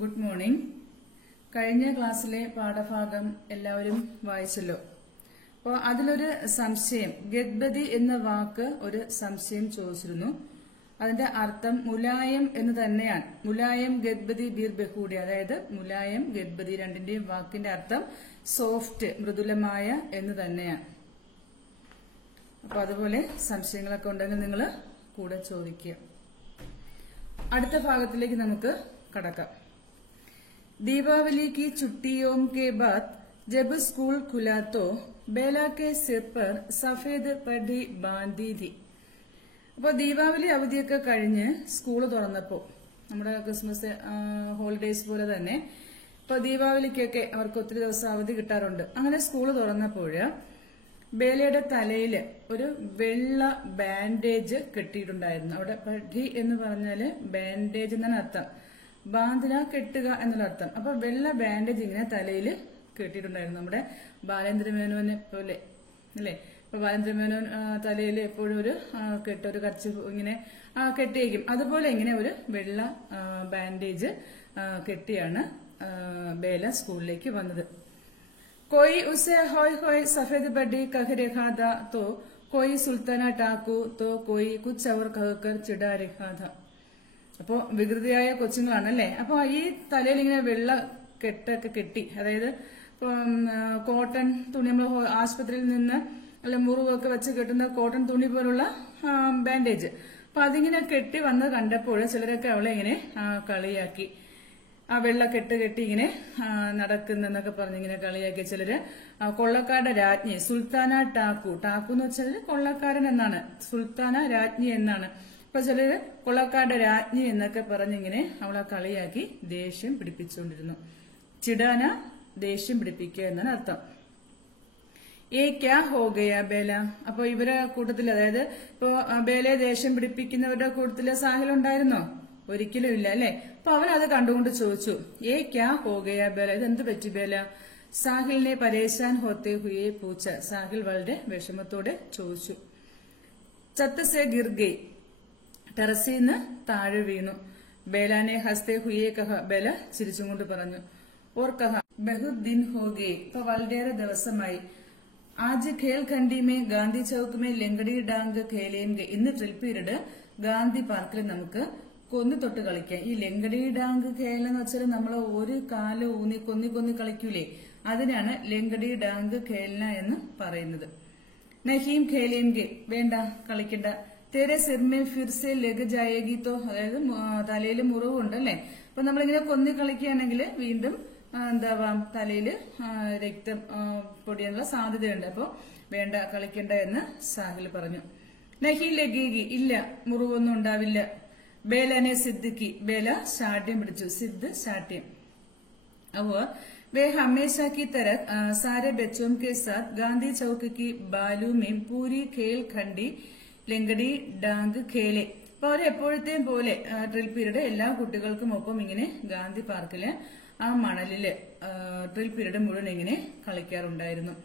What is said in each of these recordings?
Good morning. കഴിഞ്ഞ ക്ലാസ്സിലെ പാഠഭാഗം എല്ലാവരും വായിച്ചല്ലോ. അപ്പോൾ അതിലൊരു സംശയം, ഗദ്ബദി എന്ന വാക്ക് ഒരു സംശയം ചോദിച്ചിരുന്നു. അതിന്റെ അർത്ഥം മുലായം എന്ന് തന്നെയാണ്. മുലായം ഗദ്ബദി ബീർ ബഹൂടി, അതായത് മുലായം ഗദ്ബദി രണ്ടിന്റെയും വാക്കിന്റെ അർത്ഥം സോഫ്റ്റ്, മൃദുലമായ എന്ന് തന്നെയാണ്. അപ്പൊ അതുപോലെ സംശയങ്ങളൊക്കെ ഉണ്ടെങ്കിൽ നിങ്ങൾ കൂടെ ചോദിക്കുക. അടുത്ത ഭാഗത്തിലേക്ക് നമുക്ക് കടക്കാം. दीपावली की छुट्टियों के बाद जब स्कूल खुला तो बेला के सिर पर सफेद पट्टी बांधी थी. അപ്പോൾ ദീപാവലി അവധിയൊക്കെ കഴിഞ്ഞ് സ്കൂള് തുറന്നപ്പോ, നമ്മുടെ ക്രിസ്മസ് ഹോളിഡേയ്സ് പോലെ തന്നെ ഇപ്പൊ ദീപാവലിക്കൊക്കെ അവർക്ക് ഒത്തിരി ദിവസം അവധി കിട്ടാറുണ്ട്. അങ്ങനെ സ്കൂള് തുറന്നപ്പോഴ് ബേലയുടെ തലയില് ഒരു വെള്ള ബാൻഡേജ് കെട്ടിയിട്ടുണ്ടായിരുന്നു. അവിടെ പട്ടി എന്ന് പറഞ്ഞാല് ബാൻഡേജ് എന്നാണ് അർത്ഥം. ബാന്ധന, കെട്ടുക എന്നുള്ള അർത്ഥം. അപ്പൊ വെള്ള ബാൻഡേജ് ഇങ്ങനെ തലയിൽ കെട്ടിയിട്ടുണ്ടായിരുന്നു. നമ്മുടെ ബാലേന്ദ്രമേനോനെ പോലെ അല്ലെ. ഇപ്പൊ ബാലേന്ദ്രമേനോൻ തലയിൽ എപ്പോഴും ഒരു ഒരു കർച്ച് ഇങ്ങനെ കെട്ടിയേക്കും. അതുപോലെ ഇങ്ങനെ ഒരു വെള്ള ബാൻഡേജ് കെട്ടിയാണ് ബേല സ്കൂളിലേക്ക് വന്നത്. കോയി ഉസെ ഹോയ് ഹോയ് സഫേദ് പട്ടി കഹ രഹാ ഥാ തോ കോയി സുൽത്താന ടാക്കു തോ കോയി കുച്ച് അവർ കഹക്കർ ചിടാ രഹാ ഥാ. അപ്പോ വികൃതിയായ കൊച്ചുങ്ങളാണല്ലേ. അപ്പൊ ഈ തലയിൽ ഇങ്ങനെ വെള്ള കെട്ടൊക്കെ കെട്ടി, അതായത് കോട്ടൺ തുണി, നമ്മൾ ആശുപത്രിയിൽ നിന്ന് അല്ല മുറിവൊക്കെ വെച്ച് കെട്ടുന്ന കോട്ടൺ തുണി പോലുള്ള ബാൻഡേജ്. അപ്പൊ അതിങ്ങനെ കെട്ടി വന്ന് കണ്ടപ്പോൾ ചിലരൊക്കെ അവളെ ഇങ്ങനെ കളിയാക്കി. ആ വെള്ള കെട്ട് കെട്ടി ഇങ്ങനെ നടക്കുന്നൊക്കെ പറഞ്ഞിങ്ങനെ കളിയാക്കി. ചിലര് കൊള്ളക്കാരുടെ രാജ്ഞി സുൽത്താന ടാക്കു, ടാക്കു എന്ന് വെച്ചാൽ കൊള്ളക്കാരൻ എന്നാണ്, സുൽത്താന രാജ്ഞി എന്നാണ്. അപ്പൊ ചിലര് കൊള്ളക്കാരുടെ രാജ്ഞി എന്നൊക്കെ പറഞ്ഞിങ്ങനെ അവളെ കളിയാക്കി ദേഷ്യം പിടിപ്പിച്ചുകൊണ്ടിരുന്നു. ചിടാന, ദേഷ്യം പിടിപ്പിക്കുക എന്നാണ് അർത്ഥം. ഏ ക്യാ ഹോ ഗയാ ബേല. അപ്പൊ ഇവരെ കൂട്ടത്തിൽ, അതായത് ഇപ്പൊ ബേലയെ ദേഷ്യം പിടിപ്പിക്കുന്നവരുടെ കൂട്ടത്തില് സാഹിൽ ഉണ്ടായിരുന്നോ? ഒരിക്കലും ഇല്ല അല്ലെ. അപ്പൊ അവൻ അത് കണ്ടുകൊണ്ട് ചോദിച്ചു, ഏ ക്യാ ഹോ ഗയാ ബേല, ഇത് എന്ത് പറ്റി ബേല? സാഹിലിനെ പരേശാൻ ഹോത്തെ ഹുയെ പൂച്ച. സാഹിൽ വളരെ വിഷമത്തോടെ ചോദിച്ചു. ചത്ത് സെ ഗിർ ഗയി, ടെറസിന്ന് താഴെ വീണു. ബേലാനെ ഹസ്തേ ഹുയെ കഹ, ബേല ചിരിച്ചുകൊണ്ട് പറഞ്ഞു. ഓർ കഹ ബഹുത് ദിൻ ഹോ ഗേ, ഇപ്പൊ വളരെയേറെ ദിവസമായി. ആജ് ഖേൽ ഖണ്ഡി മേ ഗാന്ധി ചൌക്ക് മേ ലങ്കടി ഡാങ്ക് ഖേലേംഗെ. ഇന്ന് ഡ്രിൽ പീരീഡ് ഗാന്ധി പാർക്കിൽ നമുക്ക് കൊന്നി തൊട്ട് കളിക്കാം. ഈ ലങ്കടി ഡാങ്ക് ഖേൽ എന്ന് വെച്ചാൽ നമ്മൾ ഒരു കാല് ഊന്നി കൊന്നി കളിക്കൂലേ, അതിനാണ് ലങ്കടി ഡാങ്ക് ഖേൽന എന്ന് പറയുന്നത്. നഹീം ഖേലേംഗെ, വേണ്ട കളിക്കണ്ട. തേരെ സിർമേ ഫിർസെ ലഗ് ജായേഗി തോ, അതായത് തലയിൽ മുറിവുണ്ട് അല്ലെ. അപ്പൊ നമ്മളിങ്ങനെ കൊന്നി കളിക്കുകയാണെങ്കിൽ വീണ്ടും എന്താവാം, തലയിൽ രക്തം പൊടിയാനുള്ള സാധ്യതയുണ്ട്. അപ്പൊ വേണ്ട, കളിക്കണ്ട എന്ന് സാഹിൽ പറഞ്ഞു. നഹി ലഗേഗി, ഇല്ല, മുറിവൊന്നും ഉണ്ടാവില്ല. ബേലനെ സിദ്ദിഖി, ബേല ശാഠ്യം പിടിച്ചു. സിദ്ധ് ശാഠ്യം. അപ്പോൾ वे हमेशा की तरह सारे बच्चों के साथ गांधी चौक की बालू में पूरी खेल खंडी ലങ്കടി ഡാങ്ക് ഖേലെ. അപ്പൊ അവർ എപ്പോഴത്തെയും പോലെ ഡ്രിൽ പീരീഡ് എല്ലാ കുട്ടികൾക്കും ഒപ്പം ഇങ്ങനെ ഗാന്ധി പാർക്കില് ആ മണലില് ഡ്രിൽ പീരീഡ് മുഴുവൻ ഇങ്ങനെ കളിക്കാറുണ്ടായിരുന്നു.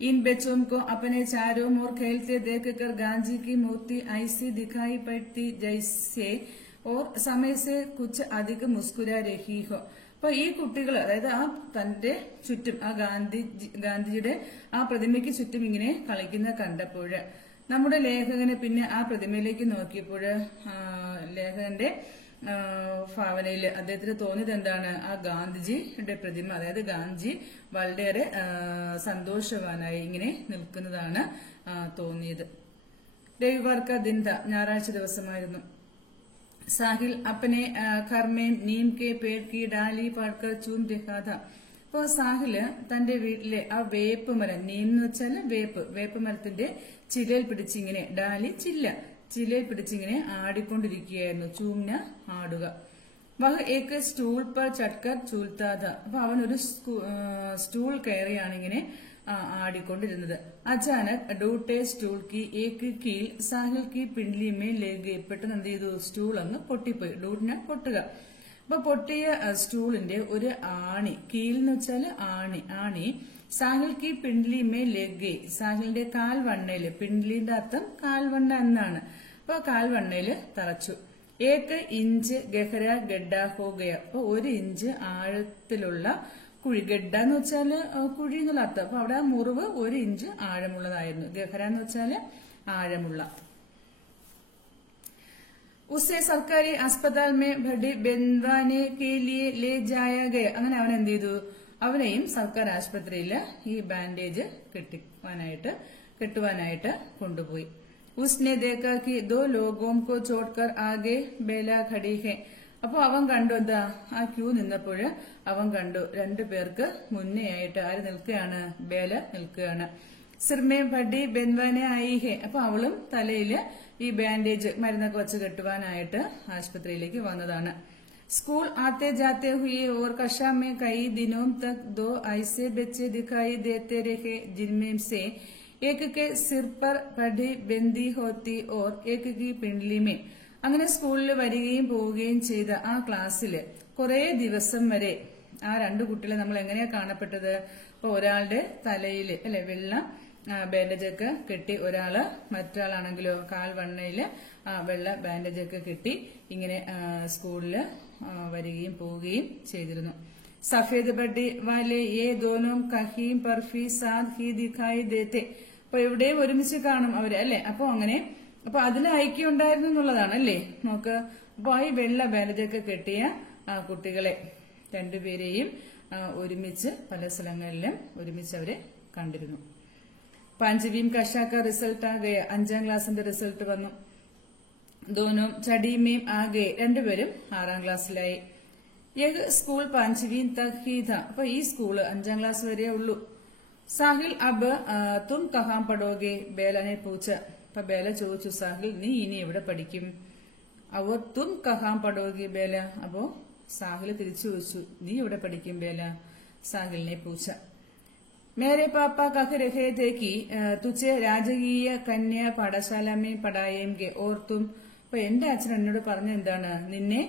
इन बच्चों को अपने चारों ओर खेलते देखकर गांधी की मूर्ति ऐसी दिखाई पड़ती जैसे और समय से कुछ अधिक मुस्कुरा रही हो. അപ്പൊ ഈ കുട്ടികൾ, അതായത് ആ തന്റെ ചുറ്റും ആ ഗാന്ധിജിയുടെ ആ പ്രതിമയ്ക്ക് ചുറ്റും ഇങ്ങനെ കളിക്കുന്ന കണ്ടപ്പോൾ നമ്മുടെ ലേഖകന് പിന്നെ ആ പ്രതിമയിലേക്ക് നോക്കിയപ്പോൾ ലേഖകന്റെ ഭാവനയിൽ അദ്ദേഹത്തിന് തോന്നിയത് എന്താണ്? ആ ഗാന്ധിജിയുടെ പ്രതിമ, അതായത് ഗാന്ധിജി വളരെയേറെ സന്തോഷവാനായി ഇങ്ങനെ നിൽക്കുന്നതാണ് തോന്നിയത്. രവിവാർ കാ ദിൻ താ, ഞായറാഴ്ച ദിവസമായിരുന്നു. സാഹിൽ അപ്പനെ ഘർ മേ നീം കെ പേട് കി ഡാലി പാട്കർ ചൂം രഹാ ഥാ. അപ്പൊ സാഹില് തന്റെ വീട്ടിലെ ആ വേപ്പ് മരം, നീം എന്ന് വെച്ചാൽ വേപ്പ് മരത്തിന്റെ ചിലയിൽ പിടിച്ചിങ്ങനെ, ഡാലി ചില്ല, ചിലയിൽ പിടിച്ചിങ്ങനെ ആടിക്കൊണ്ടിരിക്കുകയായിരുന്നു. ചൂമ്ന, ആടുക. വഹ് ഏക്ക് സ്റ്റൂൾ പർ ചട്കർ ചൂൽത്താത. അപ്പൊ അവൻ ഒരു സ്റ്റൂൾ കയറിയാണ് ഇങ്ങനെ ആടിക്കൊണ്ടിരുന്നത്. അചാനക് ഡൂട്ടെ സ്റ്റൂൾ കി ഏക്ക് കീൽ സാഹിൽ കി പിണ്ഡ്ലി മേ ലേഗ്. പെട്ടെന്ന് എന്ത് ചെയ്തു? സ്റ്റൂൾ അങ്ങ് പൊട്ടിപ്പോയി. ഡൂട്ടിനെ പൊട്ടുക. അപ്പൊ പൊട്ടിയ സ്റ്റൂളിന്റെ ഒരു ആണി, കീൽ എന്ന് വെച്ചാൽ ആണി സാഹിൽ കി പിണ്ഡ്ലി മേ ലഗ്, സാഹിലിന്റെ കാൽവണ്ണയില്, പിണ്ഡ്ലിന്റെ അർത്ഥം കാൽവണ്ണ എന്നാണ്. അപ്പൊ കാൽവണ്ണയില് തറച്ചു. ഏക്ക് ഇഞ്ച് ഗഹര ഗഡ്ഡ ഹോ ഗയ. അപ്പൊ 1 ഇഞ്ച് ആഴത്തിലുള്ള കുഴി. ഗഡ്ഡ എന്ന് വെച്ചാല് കുഴി എന്നുള്ള അർത്ഥം. അപ്പൊ അവിടെ മുറിവ് 1 ഇഞ്ച് ആഴമുള്ളതായിരുന്നു. ഗഹര എന്ന് വെച്ചാല് ആഴമുള്ള. ഉസെ സർക്കാരി അസ്പതാൽ മേ ഭടി ബൻവാനെ കെ ലിയെ ലേ ജായ ഗയ. അങ്ങനെ അവൻ എന്ത് ചെയ്തു? അവനെയും സർക്കാർ ആശുപത്രിയിൽ ഈ ബാൻഡേജ് കെട്ടുവാനായിട്ട് കൊണ്ടുപോയി. ഉസ്നെ ദേഖ കി ദോ ലോഗോം കോ ചോട്ട്കർ ആകെ ബേല ഖടി ഹെ. അപ്പൊ അവൻ കണ്ടു എന്താ? ആ ക്യൂ നിന്നപ്പോൾ അവൻ കണ്ടു 2 പേർക്ക് മുന്നേ ആയിട്ട് ആര് നിൽക്കുകയാണ്? ബേല നിൽക്കുകയാണ്. സിർമേ ഭടി ബെൻവാനെ ആയി ഹെ. അപ്പൊ അവളും തലയില് ഈ ബാൻഡേജ് മരുന്നൊക്കെ വെച്ച് കെട്ടുവാനായിട്ട് ആശുപത്രിയിലേക്ക് വന്നതാണ്. स्कूल आते जाते हुए और कक्षा में कई दिनों तक 2 ऐसे बच्चे दिखाई देते रहे जिनमें से एक के सिर पर पड़ी बंदी होती और एक की पिंडली में. അങ്ങനെ സ്കൂളിൽ വരികയും പോവുകയും ചെയ്ത ആ ക്ലാസ്സിൽ കുറെ ദിവസം വരെ ആ 2 കുട്ടികളെ നമ്മൾ എങ്ങനെയാ കാണപ്പെട്ടത്? അപ്പൊ ഒരാളുടെ തലയിൽ അല്ലെ വെള്ള ബാൻഡേജൊക്കെ കെട്ടി, മറ്റൊരാളാണെങ്കിലോ കാൽവണ്ണയില് വെള്ള ബാൻഡേജൊക്കെ കെട്ടി ഇങ്ങനെ സ്കൂളില് വരികയും പോവുകയും ചെയ്തിരുന്നു. സഫേദ് ബഡ്ഡി വാലെ ഏ ദോനോ കഹീം പർഫി സാദ് ഹി ദിഖായി ദേത്തെ. അപ്പൊ എവിടെയും ഒരുമിച്ച് കാണും അവര് അല്ലെ. അപ്പൊ അതിൽ ഐക്യം ഉണ്ടായിരുന്നു എന്നുള്ളതാണ് അല്ലേ. നോക്ക്, അപ്പൊ ഈ വെള്ള ബാൻഡേജൊക്കെ കെട്ടിയ കുട്ടികളെ 2 പേരെയും ഒരുമിച്ച് പല സ്ഥലങ്ങളിലും ഒരുമിച്ച് അവരെ കണ്ടിരുന്നു. 5वीं कक्षा का रिजल्ट आ गया. 5ാം ക്ലാസിന്റെ റിസൾട്ട് വന്നു. दोनों चढ़ी में आ गए. 2 പേരും 6ാം ക്ലാസ്സിലായി. यह स्कूल 5वीं तक ही था. അപ്പൊ ഈ സ്കൂള് 5ാം ക്ലാസ് വരെ ഉള്ളൂ. സാഹിൽ അബ് തും കഹാം പഠോगे? ബേലനെ പൂച്ച. അപ്പൊ ബേല ചോദിച്ചു, സാഹിൽ നീ ഇനി എവിടെ പഠിക്കും? അവർ തും കഹാം പഠോगे ബേല. അപ്പോ സാഹിൽ തിരിച്ചു ചോദിച്ചു, നീ എവിടെ പഠിക്കും ബേല? സാഹിലിനെ പൂച്ച. मेरे पापा कह रहे थे कि तुझे രാജകീയ കന്യാ പാഠശാല में पढ़ाएंगे और तुम. അപ്പൊ എന്റെ അച്ഛൻ എന്നോട് പറഞ്ഞ എന്താണ്? നിന്നെ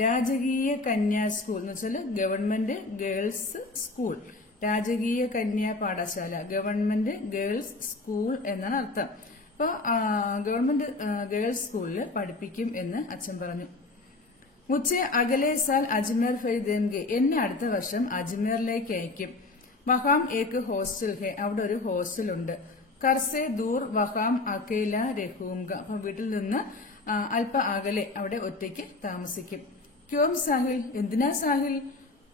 രാജകീയ കന്യാ സ്കൂൾ എന്ന് വെച്ചാൽ ഗവൺമെന്റ് ഗേൾസ് സ്കൂൾ, രാജകീയ കന്യാ പാഠശാല, ഗവൺമെന്റ് ഗേൾസ് സ്കൂൾ എന്നാണ് അർത്ഥം. അപ്പൊ ഗവൺമെന്റ് ഗേൾസ് സ്കൂളിൽ പഠിപ്പിക്കും എന്ന് അച്ഛൻ പറഞ്ഞു. മുച്ചെ അകലെ സാൽ അജ്മേർ ഫൈദേംഗെ. എന്നെ അടുത്ത വർഷം അജ്മേറിലേക്ക് അയക്കും. വഹാം ഏക്ക് ഹോസ്റ്റൽ ഹെ. അവിടെ ഒരു ഹോസ്റ്റൽ ഉണ്ട്. കർസെ ദൂർ വഹാം അകേല രഹൂംഗ. അപ്പൊ വീട്ടിൽ നിന്ന് അല്പ അകലെ അവിടെ ഒറ്റയ്ക്ക് താമസിക്കും. ക്യോം സാഹിൽ. എന്തിനാ സാഹിൽ?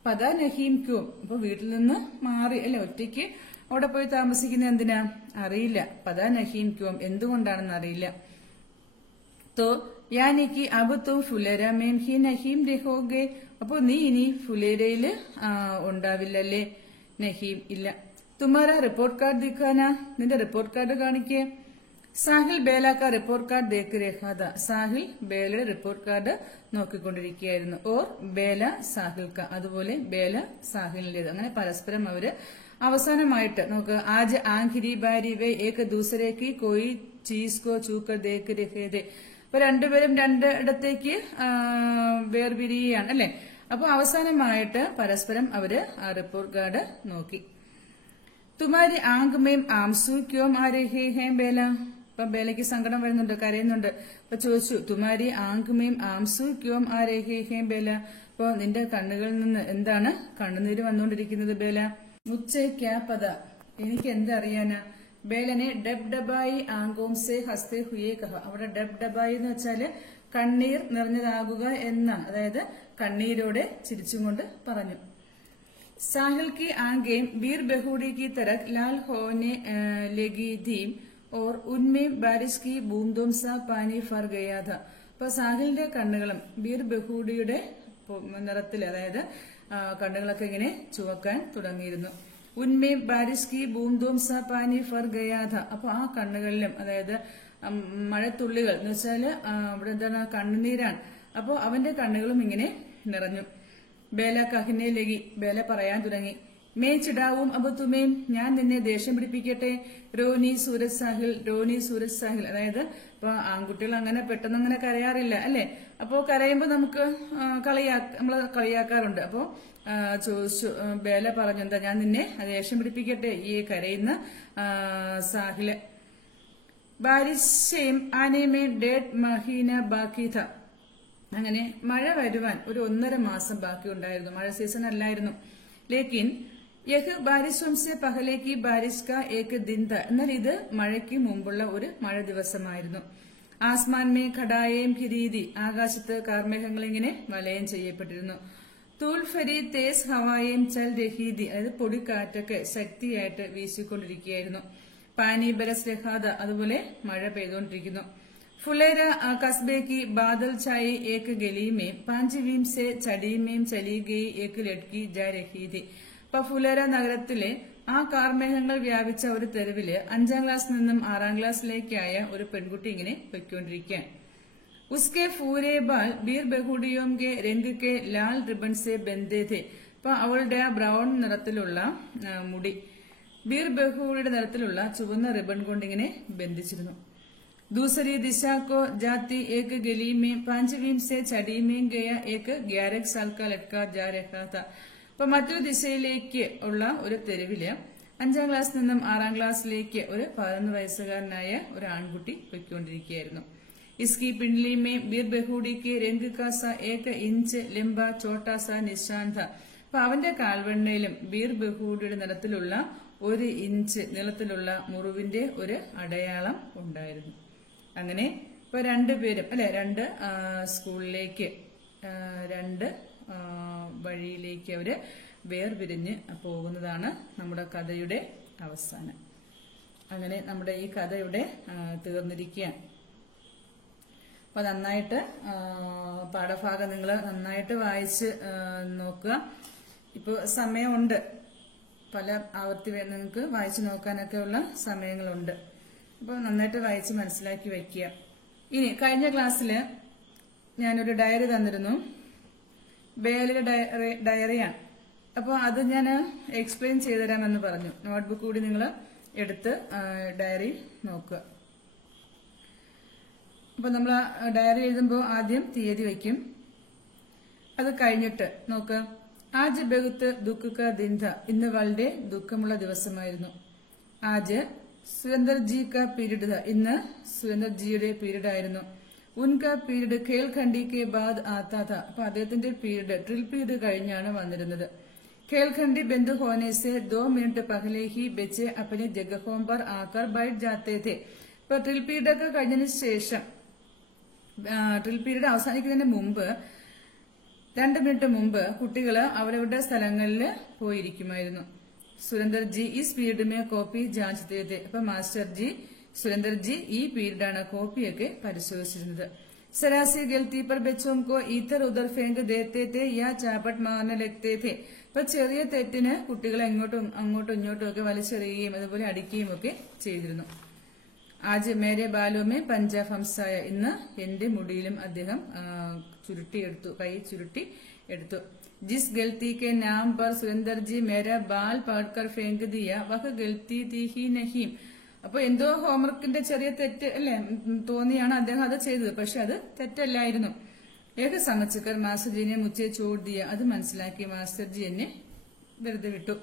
പതാ നഹീം ക്യോം. അപ്പൊ വീട്ടിൽ നിന്ന് മാറി അല്ലെ ഒറ്റയ്ക്ക് അവിടെ പോയി താമസിക്കുന്ന എന്തിനാ? അറിയില്ല. പതാ നഹീം ക്യോം. എന്തുകൊണ്ടാണെന്ന് അറിയില്ല. തോ യാനിക്ക് അബ് തും ഫുലേര മേം ഹി നഹീം രഹോഗെ. അപ്പൊ നീ ഇനി ഫുലേരയില് ഉണ്ടാവില്ലല്ലേ? നഹീം ഇല്ല. തുമാര റിപ്പോർട്ട് കാർഡ് ദിഖാന. നിന്റെ റിപ്പോർട്ട് കാർഡ് കാണിക്കേ. സാഹിൽ ബേല കാ റിപ്പോർട്ട് കാർഡ് ദേഖ് രഹാ താ. സാഹിൽ ബേലയുടെ റിപ്പോർട്ട് കാർഡ് നോക്കിക്കൊണ്ടിരിക്കുകയായിരുന്നു. ഓർ ബേല സാഹിൽ കാ. അതുപോലെ ബേല സാഹിലിന്റേത്. അങ്ങനെ പരസ്പരം അവര് അവസാനമായിട്ട് നോക്ക്. ആജ് ആഖിരി ബാരി വേ ഏക് ദൂസരേക്ക് കോയി ചീസ് കോ ചൂക്കർ ദേഖ് രഹേ ഥേ. അപ്പൊ 2 പേരും 2 ഇടത്തേക്ക് വേർപിരിയുകയാണ് അല്ലെ. അപ്പൊ അവസാനമായിട്ട് പരസ്പരം അവര് ആ റിപ്പോർട്ട് കാർഡ് നോക്കി. തുമാരി ആങ്ക് മേം ആംസു ക്യോം ആ രഹേ ഹേ ബേല. അപ്പൊ ബേലയ്ക്ക് സങ്കടം വരുന്നുണ്ട്, കരയുന്നുണ്ട്. അപ്പൊ ചോദിച്ചു, തുമാരി ആങ്ക് മേം ആംസു ക്യോം ആ രഹേ ഹേ ബേല. അപ്പൊ നിന്റെ കണ്ണുകളിൽ നിന്ന് എന്താണ് കണ്ണുനീര് വന്നുകൊണ്ടിരിക്കുന്നത് ബേല? മുച്ചേ ക്യാ പത. എനിക്ക് എന്തറിയാനാ? ബേലനെ ഡബ് ഡബായി ആങ്കോം സെ ഹസ്തേ ഹുയേ കഹ. അവിടെ ഡബ് ഡബായി എന്ന് വെച്ചാല് കണ്ണീർ നിറഞ്ഞതാകുക എന്നാണ്. അതായത് കണ്ണീരോടെ ചിരിച്ചും കൊണ്ട് പറഞ്ഞു. സാഹിൽ की आंखें वीर बहूड़ी की तरह लाल होने लगी थी और उनमें बारिश की बूंदों सा पानी फर गया था. അപ്പൊ സാഹിലിന്റെ കണ്ണുകളും ബീർ ബഹൂഡിയുടെ നിറത്തിൽ, അതായത് കണ്ണുകളൊക്കെ ഇങ്ങനെ ചുവക്കാൻ തുടങ്ങിയിരുന്നു. ഉന്മേ ബാരിഷ് കി ബൂംദോം സാ പാനി ഫർ ഗയാ ഥ. അപ്പൊ ആ കണ്ണുകളിലും, അതായത് മഴത്തുള്ളികൾ എന്ന് വെച്ചാല് ഇവിടെ എന്താണ് കണ്ണുനീരാണ്. അപ്പോ അവന്റെ കണ്ണുകളും ഇങ്ങനെ നിറഞ്ഞു. ബേല കഹിനെ ലഗി. ബേല പറയാൻ തുടങ്ങി. മേ ചിടാവും അബ് തുമേം. ഞാൻ നിന്നെ ദേഷ്യം പിടിപ്പിക്കട്ടെ. രോനി സൂരജ് സാഹിൽ. രോനി സൂരജ് സാഹിൽ. അതായത് ഇപ്പൊ ആൺകുട്ടികൾ അങ്ങനെ പെട്ടെന്ന് അങ്ങനെ കരയാറില്ല അല്ലെ. അപ്പോ കരയുമ്പോ നമുക്ക് നമ്മള് കളിയാക്കാറുണ്ട്. അപ്പോ ചോദിച്ചു, ബേല പറഞ്ഞു, എന്താ ഞാൻ നിന്നെ ദേഷ്യം പിടിപ്പിക്കട്ടെ ഈ കരയുന്ന സാഹില്. ബാരിഷ് ആനെ മേ 1.5 മഹീന ബാക്കി ഥ. അങ്ങനെ മഴ വരുവാൻ ഒരു 1.5 മാസം ബാക്കി ഉണ്ടായിരുന്നു. മഴ സീസൺ അല്ലായിരുന്നു. ലേക്കിൻ യഹ് ബാരിഷ് ഹംസെ പഹലേക്ക് ബാരിഷ് കാ ഏക് ദിൻ ഥ. എന്നാൽ ഇത് മഴയ്ക്ക് മുമ്പുള്ള ഒരു മഴ ദിവസമായിരുന്നു. ആസ്മാൻ മേ ഘടായേം ഖിരീദി. ആകാശത്ത് കാർമേഘങ്ങൾ ഇങ്ങനെ വലയം ചെയ്യപ്പെട്ടിരുന്നു. തൂൽ ഫരി തേസ് ഹവായേം ചൽ രഹീദി. അതായത് പൊടിക്കാറ്റൊക്കെ ശക്തിയായിട്ട് വീശിക്കൊണ്ടിരിക്കുകയായിരുന്നു. പാനി ബരസ് രഹാദ. അതുപോലെ മഴ പെയ്തുകൊണ്ടിരിക്കുന്നു. ഫുലേര കസ്ബേക്ക് ബാദൽ ഛായി ഏക് ഗലിമേ പാഞ്ചിവീം സെ ചടിമേം ചലി ഗയി ഏക് ലഡ്കി ജാ രഹീദി. അപ്പൊ ഫുലേര നഗരത്തിലെ ആ കാർമേഘങ്ങൾ വ്യാപിച്ച ഒരു തെരുവില് 5ാം ക്ലാസ്സിൽ നിന്നും 6ാം ക്ലാസ്സിലേക്കായ ഒരു പെൺകുട്ടി ഇങ്ങനെ പൊയ്ക്കൊണ്ടിരിക്കുകയാണ്. ഉസ്കെ ഫൂരെ ബാൽ ബീർ ബഹുഡിയോം കെ രംഗ് കെ ലാൽ റിബൺ സെ ബന്ധേ ഥേ. അപ്പൊ അവളുടെ ആ ബ്രൗൺ നിറത്തിലുള്ള മുടി ബീർ ബഹുഡിയുടെ നിറത്തിലുള്ള ചുവന്ന റിബൺ കൊണ്ടിങ്ങനെ ബന്ധിച്ചിരുന്നു. दूसरी दिशा को जाती एक गली में 5वीं से छठी में गया एक 11 साल का लड़का जा रहा था. അപ്പൊ മറ്റൊരു ദിശയിലേക്ക് ഉള്ള ഒരു തെരുവില് 5ാം ക്ലാസ്സിൽ നിന്നും 6ാം ക്ലാസ്സിലേക്ക് ഒരു 11 വയസ്സുകാരനായ ഒരു ആൺകുട്ടി പൊയ്ക്കൊണ്ടിരിക്കുകയായിരുന്നു. ഇസ്കി പിണ്ഡ്ലി മേ ബീർ ബഹൂഡിക്ക് രംഗ് കാ സ ഏക ഇഞ്ച് ലംബ ചോട്ടാ സ നിശാൻ ഥ. അപ്പൊ അവന്റെ കാൽവെണ്ണയിലും ബീർ ബഹൂഡിയുടെ നിറത്തിലുള്ള 1 ഇഞ്ച് നീളത്തിലുള്ള മുറിവിന്റെ ഒരു അടയാളം ഉണ്ടായിരുന്നു. അങ്ങനെ ഇപ്പൊ രണ്ടുപേരും അല്ലെ, 2 സ്കൂളിലേക്ക് 2 വഴിയിലേക്ക് അവര് വേർപിരിഞ്ഞ് പോകുന്നതാണ് നമ്മുടെ കഥയുടെ അവസാനം. അങ്ങനെ നമ്മുടെ ഈ കഥ ഇവിടെ തീർന്നിരിക്കുകയാണ്. അപ്പൊ നന്നായിട്ട് പാഠഭാഗം നിങ്ങൾ നന്നായിട്ട് വായിച്ച് നോക്കുക. ഇപ്പൊ സമയമുണ്ട്, പല ആവർത്തി നിങ്ങൾക്ക് വായിച്ചു നോക്കാനൊക്കെ ഉള്ള സമയങ്ങളുണ്ട്. അപ്പോൾ നന്നായിട്ട് വായിച്ച് മനസ്സിലാക്കി വയ്ക്കുക. ഇനി കഴിഞ്ഞ ക്ലാസ്സിൽ ഞാനൊരു ഡയറി തന്നിരുന്നു. ബേലിയുടെ ഡയറിയാണ്. അപ്പോൾ അത് ഞാൻ എക്സ്പ്ലെയിൻ ചെയ്തുതരാമെന്ന് പറഞ്ഞു. നോട്ട്ബുക്ക് കൂടി നിങ്ങൾ എടുത്ത് ഡയറി നോക്കുക. അപ്പോൾ നമ്മൾ ഡയറി എഴുതുമ്പോൾ ആദ്യം തീയതി വയ്ക്കും. അത് കഴിഞ്ഞിട്ട് നോക്കുക. ആജ് ബഹുത്ത് ദുഃഖ കാ ദിൻ ഥ. ഇന്ന് വളരെ ദുഃഖമുള്ള ദിവസമായിരുന്നു. ആജ് സുരേന്ദർജി കാ പീരീഡ് ഥ. ഇന്ന് സുരേന്ദർജിയുടെ പീരീഡ് ആയിരുന്നു. ഉൻകാ പീരീഡ് ഖേൽ ഖണ്ഡി കെ ബാദ് ആത്താ ഥ. അപ്പൊ അദ്ദേഹത്തിന്റെ പീരീഡ് ഡ്രിൽ പീരീഡ് കഴിഞ്ഞാണ് വന്നിരുന്നത്. ഖേൽ ഖണ്ഡി ബന്ദ് ഹോനെ സെ 2 മിനിറ്റ് പഹലെ ഹി ബच्चे अपने जगहों पर आकर बैठ जाते थे. ഇപ്പൊ ഡ്രിൽ പീരീഡ് ഒക്കെ കഴിഞ്ഞതിന് ശേഷം, ഡ്രിൽ പീരീഡ് അവസാനിക്കുന്നതിന് മുമ്പ് 2 മിനിറ്റ് മുമ്പ് കുട്ടികൾ അവരവരുടെ സ്ഥലങ്ങളിൽ പോയിരിക്കുമായിരുന്നു. സുരേന്ദർജി ഈ പീരീഡ് മേ കോപ്പി ജാഞ്ചത്തെ थे. അപ്പൊ മാസ്റ്റർജി സുരേന്ദർജി ഈ പീരീഡാണ് കോപ്പിയൊക്കെ പരിശോധിച്ചിരുന്നത്. സരാസി ഗൽത്തി पर बच्चों को इधर उधर फेंक देते थे या चापट मारने लगते थे. ഇപ്പൊ ചെറിയ തെറ്റിന് കുട്ടികളെ അങ്ങോട്ടും ഇങ്ങോട്ടും ഒക്കെ വലിച്ചെറിയുകയും അതുപോലെ അടിക്കുകയും ഒക്കെ ചെയ്തിരുന്നു. ആജ് മേരെ ബാലോമേ പഞ്ചാബ് ഹംസായ. ഇന്ന് എന്റെ മുടിയിലും അദ്ദേഹം ചുരുട്ടിയെടുത്തു, കൈ ചുരുട്ടി എടുത്തു. ജിസ് ഗൽത്തി കെ നാം പർ സുരേന്ദർജി മേര ബാൽ പാഡ്കർ ഫേങ്ക് ദിയ വഹ് ഗൽത്തി തീ ഹി നഹീം. അപ്പൊ എന്തോ ഹോംവർക്കിന്റെ ചെറിയ തെറ്റ് അല്ലെ തോന്നിയാണ് അദ്ദേഹം അത് ചെയ്തത്. പക്ഷെ അത് തെറ്റല്ലായിരുന്നു. ഏക സമച്ചുക്കർ മാസ്റ്റർജിനെ മുച്ചേ ചോട് ദിയ. അത് മനസ്സിലാക്കി മാസ്റ്റർജി എന്നെ വെറുതെ വിട്ടു.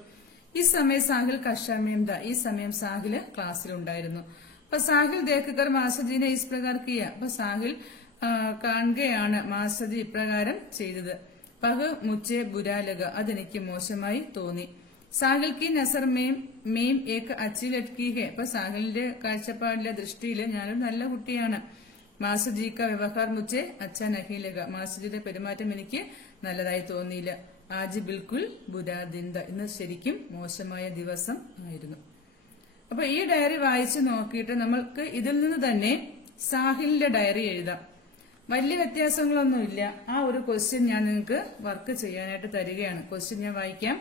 ഈ സമയം സാഹിൽ കഷാമേം ദ. ഈ സമയം സാഹില് ക്ലാസ്സിലുണ്ടായിരുന്നു. അപ്പൊ സാഹിൽ ദേക്കർ മാസ്റ്റർജിനെ ഇസ് പ്രകാർ കിയ. അപ്പൊ സാഹിൽ കാണുകയാണ് മാസ്റ്റർജി ഇപ്രകാരം ചെയ്തത്. പഹ് മുച്ചേ ബുരാലക. അതെനിക്ക് മോശമായി തോന്നി. സാഹിൽ കി നസർ മേം ഏക്ക് അച്ചി ലട്കി ഹെ. അപ്പൊ സാഹിലിന്റെ കാഴ്ചപ്പാടിലെ ദൃഷ്ടിയിൽ ഞാനൊരു നല്ല കുട്ടിയാണ്. മാസ്റ്റർജി കാ വ്യവഹാർ മുച്ചേ അച്ഛാ നഹി ലഗ. മാസ്റ്റർജിയുടെ പെരുമാറ്റം എനിക്ക് നല്ലതായി തോന്നിയില്ല. ആജ് ബിൽക്കുൽ ബുരാ ദിൻ ഥ. ഇന്ന് ശരിക്കും മോശമായ ദിവസം ആയിരുന്നു. അപ്പൊ ഈ ഡയറി വായിച്ചു നോക്കിയിട്ട് നമ്മൾക്ക് ഇതിൽ നിന്ന് തന്നെ സാഹിലിന്റെ ഡയറി എഴുതാം. വലിയ വ്യത്യാസങ്ങളൊന്നുമില്ല. ആ ഒരു ക്വസ്റ്റ്യൻ ഞാൻ നിങ്ങൾക്ക് വർക്ക് ചെയ്യാനായിട്ട് തരികയാണ്. ക്വസ്റ്റ്യൻ ഞാൻ വായിക്കാം.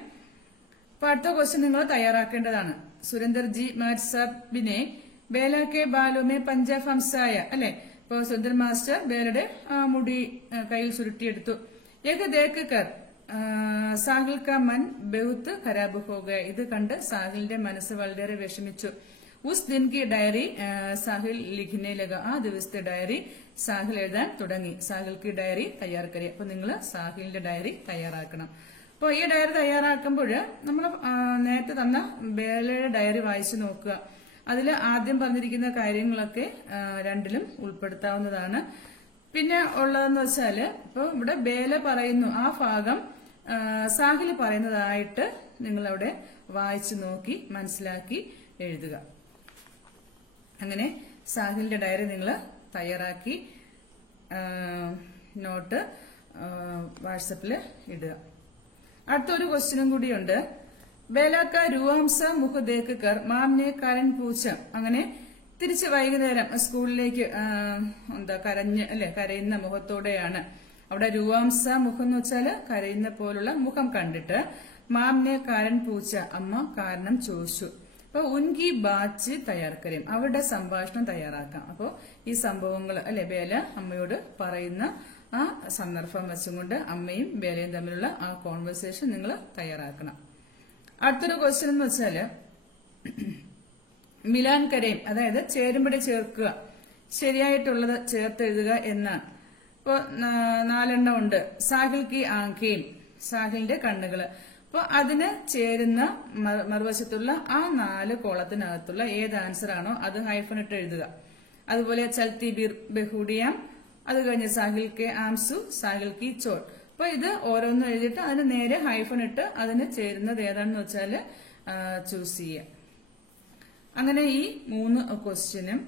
അപ്പൊ അടുത്ത ക്വസ്റ്റ്യൻ നിങ്ങൾ തയ്യാറാക്കേണ്ടതാണ്. സുരേന്ദർജി മാറ്റ് സാബിനെ ബേല കെ ബാലുമേ പഞ്ചാബ് ഹംസായ. അല്ലെ, ഇപ്പൊ സുന്ദർ മാസ്റ്റർ ബേലയുടെ മുടി കയ്യിൽ ചുരുട്ടിയെടുത്തു. ഏക ദേക്കർ സാഹിൽ കാ മൻ ബഹുത്ത് ഖരാബ് ഹോ ഗയ. ഇത് കണ്ട് സാഹിലിന്റെ മനസ്സ് വളരെ വിഷമിച്ചു. ഉസ് ദിൻ കി ഡയറി സാഹിൽ ലിഖ്നെ ലഗ. ആ ദിവസത്തെ ഡയറി സാഹിൽ എഴുതാൻ തുടങ്ങി. സാഹിൽ കി ഡയറി തയ്യാർ കരി. അപ്പൊ നിങ്ങൾ സാഹിലിന്റെ ഡയറി തയ്യാറാക്കണം. അപ്പോൾ ഈ ഡയറി തയ്യാറാക്കുമ്പോൾ നമ്മൾ നേരത്തെ തന്ന ബേലയുടെ ഡയറി വായിച്ചു നോക്കുക. അതിൽ ആദ്യം പറഞ്ഞിരിക്കുന്ന കാര്യങ്ങളൊക്കെ രണ്ടിലും ഉൾപ്പെടുത്താവുന്നതാണ്. പിന്നെ ഉള്ളതെന്ന് വെച്ചാല് ഇപ്പൊ ഇവിടെ ബേല പറയുന്നു, ആ ഭാഗം സാഹിൽ പറയുന്നതായിട്ട് നിങ്ങളവിടെ വായിച്ചു നോക്കി മനസ്സിലാക്കി എഴുതുക. അങ്ങനെ സാഹിലിന്റെ ഡയറി നിങ്ങൾ തയ്യാറാക്കി നോട്ട് വാട്സപ്പിൽ ഇടുക. അടുത്തൊരു ക്വസ്റ്റ്യനും കൂടിയുണ്ട്. ബേലാക്ക രൂവാംസ മുഖ ദേക്ക് കർ മാംനെ കരൺ പൂച്ച. അങ്ങനെ തിരിച്ച് വൈകുന്നേരം സ്കൂളിലേക്ക് കരയുന്ന മുഖത്തോടെയാണ്. അവിടെ രൂവാംസ മുഖം എന്ന് വെച്ചാല് കരയുന്ന പോലുള്ള മുഖം കണ്ടിട്ട് മാംനെ കരൺ പൂച്ച, അമ്മ കാരണം ചോദിച്ചു. അപ്പൊ ഉൻകി ബാച്ച് തയ്യാർക്കരും, അവരുടെ സംഭാഷണം തയ്യാറാക്കാം. അപ്പോ ഈ സംഭവങ്ങൾ ബേല അമ്മയോട് പറയുന്ന ആ സന്ദർഭം വെച്ചുകൊണ്ട് അമ്മയും ബേലയും തമ്മിലുള്ള ആ കോൺവെർസേഷൻ നിങ്ങൾ തയ്യാറാക്കണം. അടുത്തൊരു ക്വസ്റ്റ്യൻ എന്ന് വെച്ചാല് മിലാൻ കരയും, അതായത് ചേരുമ്പടി ചേർക്കുക, ശരിയായിട്ടുള്ളത് ചേർത്തെഴുതുക എന്നാണ്. ഇപ്പൊ 4 ഉണ്ട്. സാഹിൽ കി ആങ്കേം, സാഹിലിന്റെ കണ്ണുകള്. അപ്പൊ അതിന് ചേരുന്ന മറുവശത്തുള്ള ആ 4 കോളത്തിനകത്തുള്ള ഏത് ആൻസർ ആണോ അത് ഹൈഫൺ ഇട്ട് എഴുതുക. അതുപോലെ ചൽത്തി ബിർ ബഹുഡിയാം, അത് കഴിഞ്ഞ് സാഹിൽ കെ ആംസു, സാഹിൽ കി ചോൾ. അപ്പൊ ഇത് ഓരോന്നും എഴുതിയിട്ട് അതിന് നേരെ ഹൈഫൺ ഇട്ട് അതിന് ചേരുന്നത് ഏതാണെന്ന് വെച്ചാല് ചൂസ് ചെയ്യുക. അങ്ങനെ ഈ 3 ക്വസ്റ്റ്യനും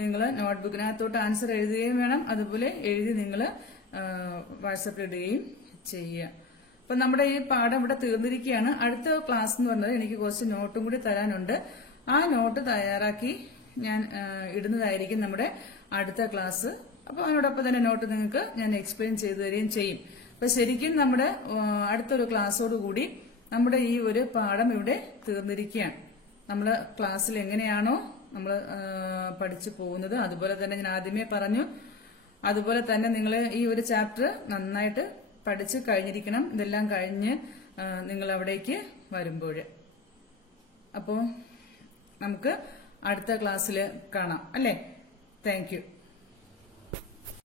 നിങ്ങൾ നോട്ട്ബുക്കിനകത്തോട്ട് ആൻസർ എഴുതുകയും വേണം, അതുപോലെ എഴുതി നിങ്ങൾ വാട്സപ്പിൽ ഇടുകയും ചെയ്യുക. അപ്പൊ നമ്മുടെ ഈ പാഠം ഇവിടെ തീർന്നിരിക്കുകയാണ്. അടുത്ത ക്ലാസ് എന്ന് പറഞ്ഞത് എനിക്ക് കുറച്ച് നോട്ടും കൂടി തരാനുണ്ട്. ആ നോട്ട് തയ്യാറാക്കി ഞാൻ ഇടുന്നതായിരിക്കും നമ്മുടെ അടുത്ത ക്ലാസ്. അപ്പൊ അതിനോടൊപ്പം തന്നെ നോട്ട് നിങ്ങൾക്ക് ഞാൻ എക്സ്പ്ലെയിൻ ചെയ്തു തരികയും ചെയ്യും. അപ്പൊ ശരിക്കും നമ്മുടെ അടുത്തൊരു ക്ലാസ്സോടുകൂടി നമ്മുടെ ഈ ഒരു പാഠം ഇവിടെ തീർന്നിരിക്കുകയാണ്. നമ്മൾ ക്ലാസ്സിൽ എങ്ങനെയാണോ നമ്മൾ പഠിച്ചു പോകുന്നത് അതുപോലെ തന്നെ ഞാൻ ആദ്യമേ പറഞ്ഞു, അതുപോലെ തന്നെ നിങ്ങൾ ഈ ഒരു ചാപ്റ്റർ നന്നായിട്ട് പഠിച്ചു കഴിഞ്ഞിരിക്കണം. ഇതെല്ലാം കഴിഞ്ഞ് നിങ്ങൾ അവിടേക്ക് വരുമ്പോൾ. അപ്പോൾ നമുക്ക് അടുത്ത ക്ലാസ്സിൽ കാണാം അല്ലേ? Thank you.